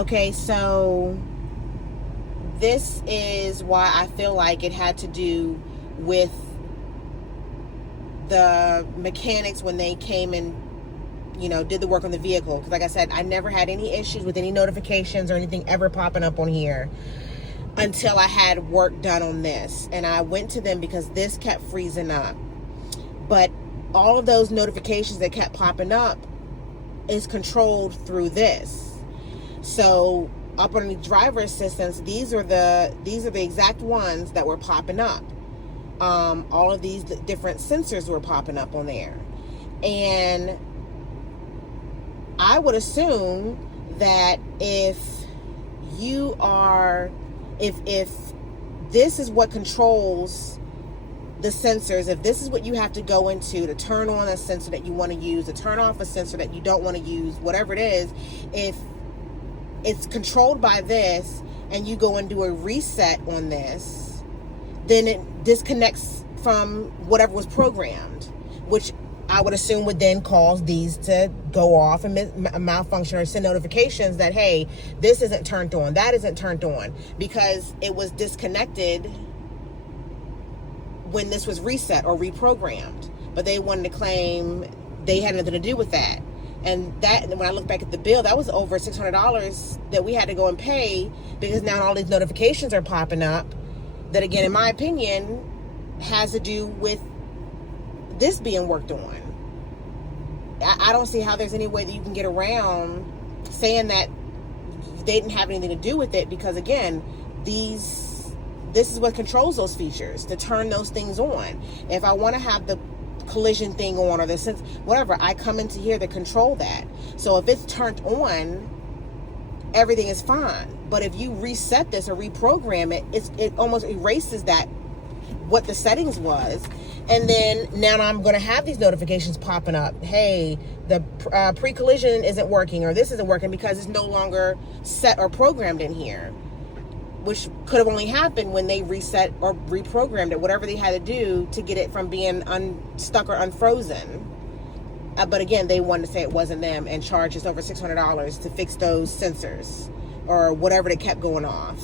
Okay, so this is why I feel like it had to do with the mechanics when they came and, did the work on the vehicle. Because like I said, I never had any issues with any notifications or anything ever popping up on here until I had work done on this. And I went to them because this kept freezing up. But all of those notifications that kept popping up is controlled through this. So up on the driver assistance, these are the exact ones that were popping up. All of these different sensors were popping up on there. And I would assume that if this is what controls the sensors, if this is what you have to go into to turn on a sensor that you want to use, to turn off a sensor that you don't want to use, whatever it is, if it's controlled by this and you go and do a reset on this, then it disconnects from whatever was programmed, which I would assume would then cause these to go off and malfunction or send notifications that, hey, this isn't turned on, that isn't turned on, because it was disconnected when this was reset or reprogrammed. But they wanted to claim they had nothing to do with that. And when I look back at the bill, that was over $600 that we had to go and pay, because now all these notifications are popping up that, again, in my opinion, has to do with this being worked on. I don't see how there's any way that you can get around saying that they didn't have anything to do with it, because, again, this is what controls those features, to turn those things on. If I want to have the collision thing on, or the sense, whatever, I come into here to control that. So if it's turned on, everything is fine. But if you reset this or reprogram it, it almost erases that, what the settings was. And then now I'm going to have these notifications popping up. Hey, the pre-collision isn't working, or this isn't working, because it's no longer set or programmed in here, which could have only happened when they reset or reprogrammed it, whatever they had to do to get it from being unstuck or unfrozen. But again, they wanted to say it wasn't them and charge us over $600 to fix those sensors or whatever that kept going off.